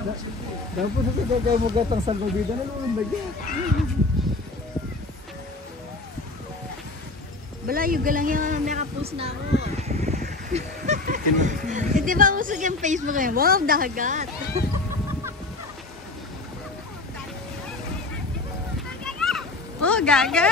Tapos sa kagay mo gatang salbabida na naman ba yan? Bala, yuga lang yung nakapost na ako. Hindi ba usog yung Facebook ngayon? Wow, dagat! Oh, gaga!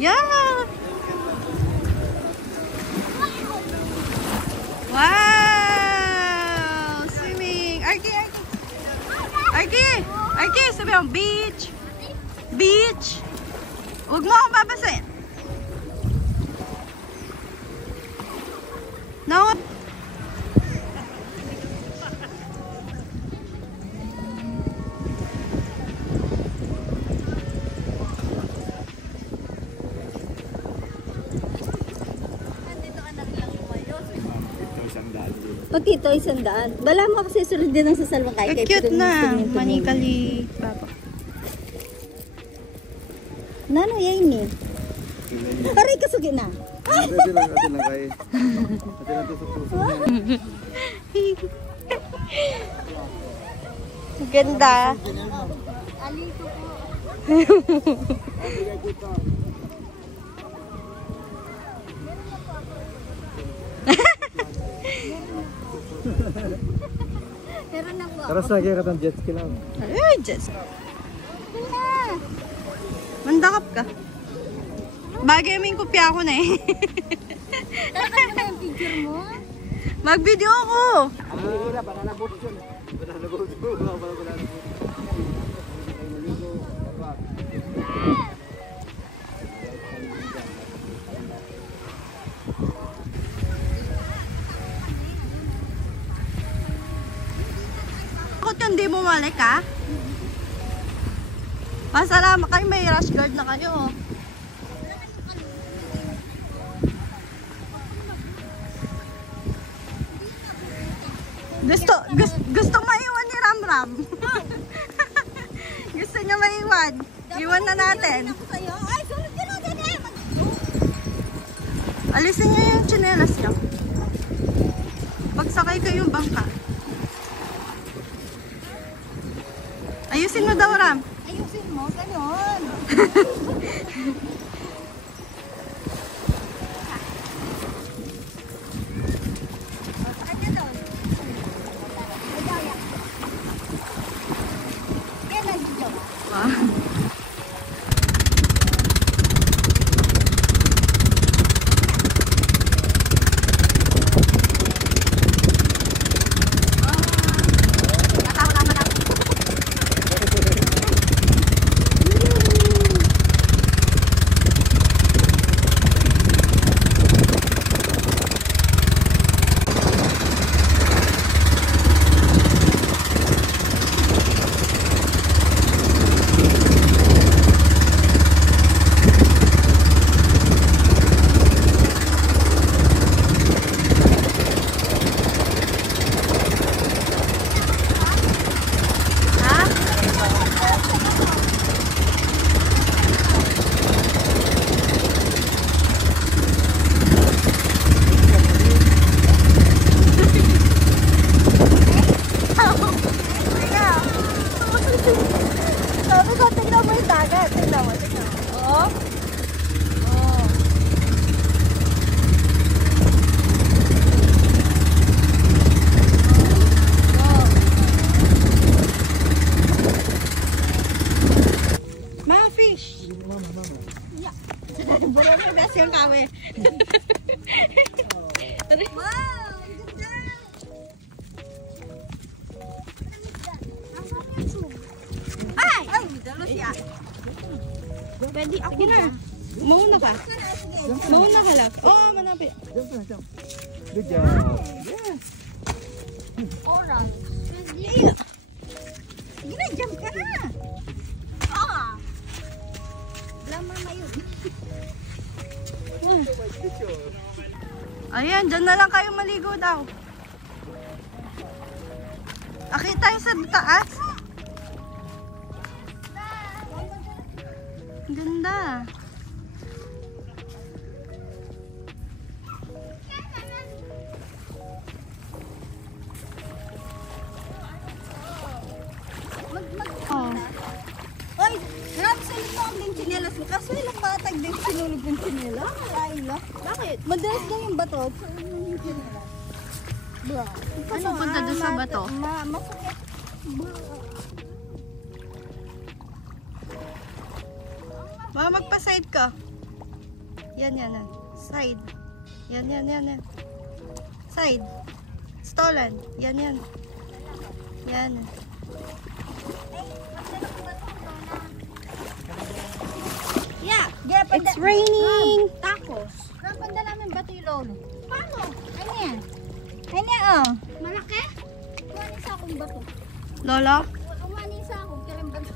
Yeah! Wow! Swimming! Arky! Sabi mo, beach! Beach! Huwag mo akong babasahin! No! Pag ito ay 100. Bala mo kasi sunod din ang sasalwang kay. Cute na. Manikali. Papa. Nano yan eh. Aray kasugi na. Ate lang kay. Ate lang sa puso. Ganda. Alito po. Meron na po. Tara sa kaya katang jet ski lang. Ay, jet ski. Mandakap ka. Bagay mo yung kopya ako na eh. Dapat na yung picture mo? Mag-video ako. Ang hirap, banana boat yun. Banana boat. Bakit yun di bumalik ha? Masalamat kayo, may rash guard na kayo. Gusto maiwan ni Ramram. Gusto niya maiwan. Iwan na natin. Ay, sunod ka na din eh. Alisin niyo yung tsinelas niyo. Pagsakay kayo yung bangka. Ayusin mo daw, Ram. Ayusin mo, ganon. Sabi ko, tignan mo yung dagat. Tignan mo, tignan mo. Oo. Oo. Mga fish. Mama. Yeah. Buro mo gas yung kawe. Wow, ganda. Ay! Ay, dalo siya. Pwede ako na. Mauna ka. Mauna ka lang. Oo, manapit. Jump. Good job. Yes. Orange. Iya. Sige na, jump ka na. Ah. Lamang na yun. Ayan, dyan na lang kayo maligo daw. Akit tayo sa taas. Ganda. Oh. Ay, grabe sa ito ang din chinelas mo. Kaso ilang batag din sinulog yung chinelas. Ay, bakit? Madalas daw yung bato. So, yung chinelas. Bro. Ano punta doon sa bato? Masakit. Magpa-side ka. Yan. Side. Yan. Side. Stolen. Yan. Yan. Yeah. It's raining. Tacos. Napanda namin bato yung lolo. Paano? Ano yan? Ano yan, oh? Malaki? Umanis akong bato. Lolo? Umanis ako. Kaya bato.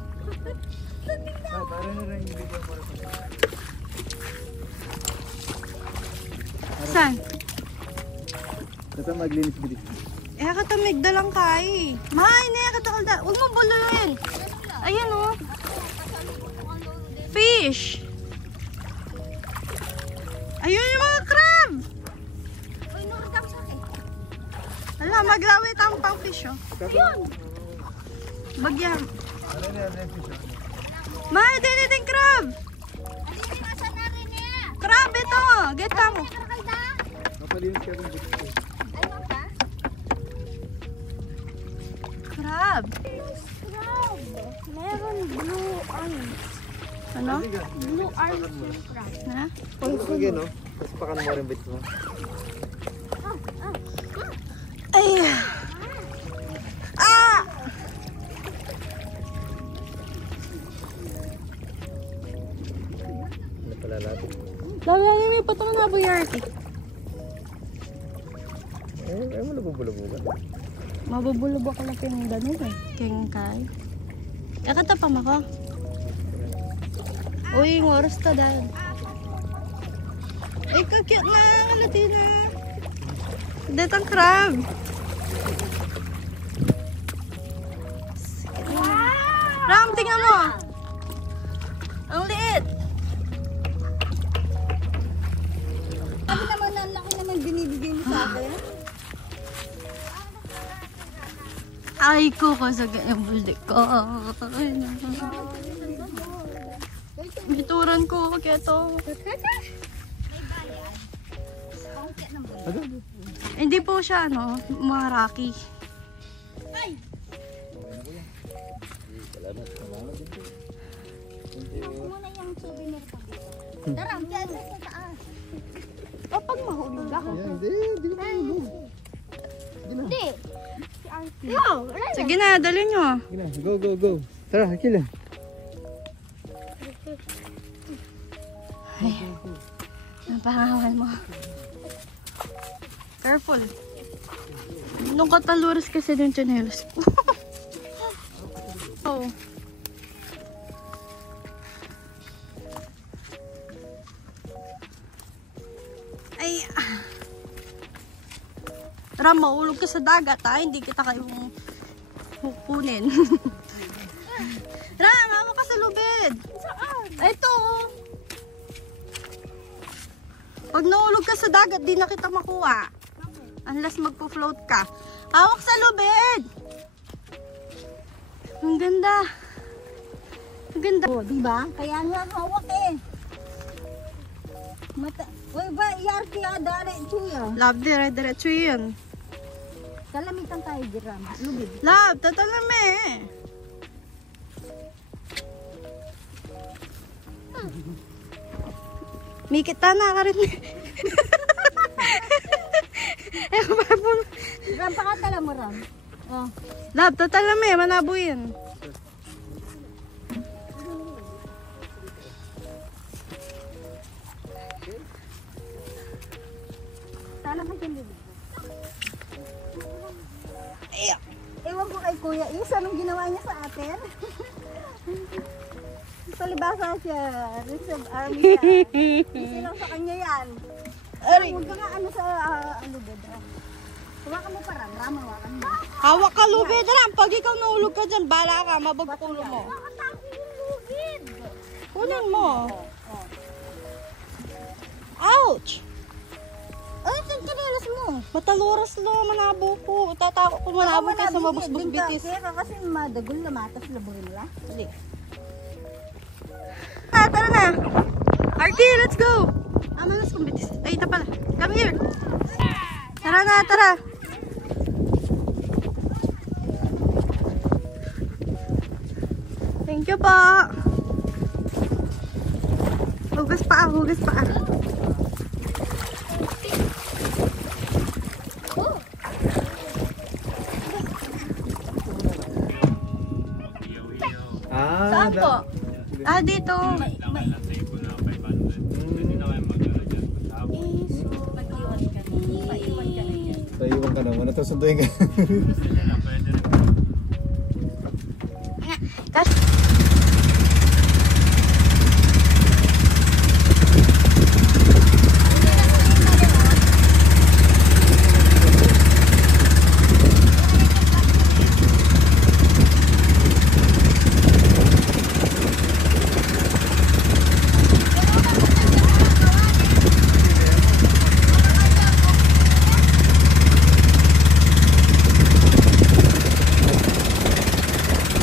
Parang rin yung video mo. Saan? Basta maglinis bilis. Katamig da lang kay. May, katakal. Huwag mo buluin. Ayan oh. Fish. Ayun yung mga crab. Uy, nurudang sa akin. Ala, maglawit ang pang fish oh. Ayun. Bagyan. Ano yan? May, din crab. Alin yung nasa na rin niya? Crab ito. Get mo. Karakalda? Mapalinis ka rin bilis. Ano ba? Crab. Crab. Meron blue eyes. Ano? Blue eyes yung crab. Na? Sige, no? Tapos pakan mo rin bit mo. Ay. Ah! Ano pala natin? Lalagyan mo pa itong nabuyarti. Eh, mo nabubulabugan. Mabubulog ako lang yung ganun eh. Kengkay. Katapam ako. Uy, yung oras ta dahil. Ay, kakyat na. Latina. Detang crab. Ram, tingnan mo. Ang liit. Sabi naman na laki naman binibigay mo sa akin. Ay ko sa buldik ko. Bituran ko. Keto. Hindi po siya, ano, mga Rocky. Salamat. Muna yung souvenir ko dito. Tara, dyan sa taas. O, pag mahulog ako. Hindi ka mahulog. Hindi. Yo, Sige na, dali nyo. Go. Tara, hakila. Ay, napangawan mo. Careful. Nung kataluras kasi yung chanelas ko. Oh. Ay. Tara, maulog ka sa dagat ha. Hindi kita kayong kukunin. Tara, mama ka sa lubid. saan? Ito. Pag naulog ka sa dagat, di na kita makuha. Unless magpo-float ka. Hawak sa lubid. Ang ganda. Ang ganda. O, diba? Kaya nga hawak eh. Uy ba, yarki adare chuya. Love, dire-diretso yun. Kalamitan tayo diram. Lubid. Love, tatalami. Mikita na ka rin. Ram, pakatala mo ram. Oh. Love, tatalami. Manabo yun. Sana ba yung lubid? Ayan. Ewan ko kay Kuya Is, anong ginawa niya sa atin? Palibasa siya. Reserve Army siya. Kasi lang sa kanya yan. Aray. Huwag ka nga ano sa lubid. Hawakan mo pa, Ram. Hawakan mo. Hawak ka, lubid, Ram. Pag ikaw nahulog ka dyan, bala ka. Mabag ulo mo. Nakatapos yung lubid. Kunin mo. Ouch! Ay, saan chinelas mo? Mataluras lo, manabo ko. Tatakot ko manabo ka sa mabusbus bitis. Kasi madagol na matas labuhin la. Dali. Tara na. Arky, let's go. Malas kong bitis. Ay, ita pala. Come here. Tara na, tara. Thank you po. Hugas pa. Saan po? Dito. Naiwan ka naman. Natusunduin ka.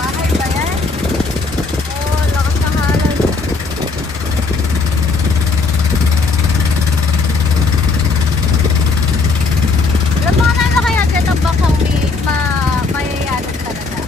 Bahay ba yan? Oh, lakas ng halan. Alam mo na kaya tinabak kung mayayanan talaga.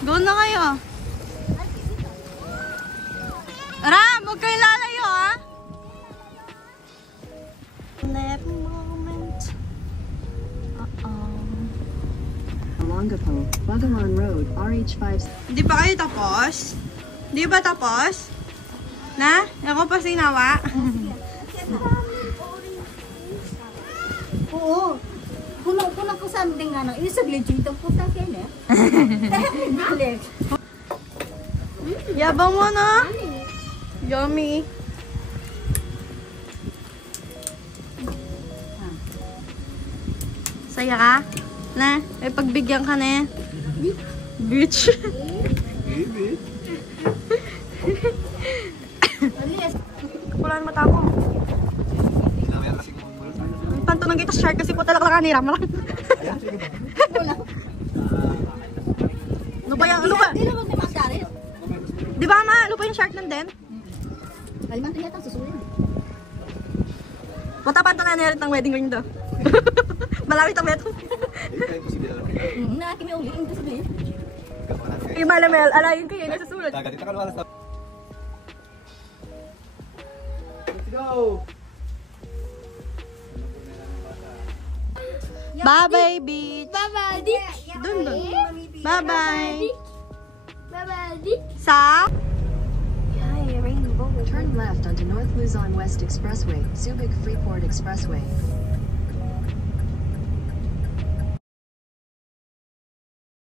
Go na kayo. Ram, huwag kayo lalayo, ha? That moment. Longapo, Bagalan Road, RH5. Hindi pa kayo tapos? Di ba tapos? Na? Ako pa sinawa? Oo. Kulang ko something nga nang isaglit dito po sa akin eh. Balik. Yabang mo na. Yummy. Saya ka? Na? May pagbigyan ka na. Bitch. Kulaan mata ko. Panto ng kita shark kasi po talaga ni Ram. Ano ba yung, ano ba? Hindi naman may masarit. Di ba ma? Ano ba yung shark nandun? Kaliman ito yata susunin. Punta panto na nirit ng wedding ring do. Malawit ang meto. Nakakimi uli yung susunin. Yung malamel, alayin ko yun, nasusulat. Dito ka naman. Let's go! Bye-bye, beach. Bye-bye, Dick. Dun. Bye-bye. Bye-bye, Dick. Sa? Turn left onto North Luzon West Expressway, Subic Freeport Expressway.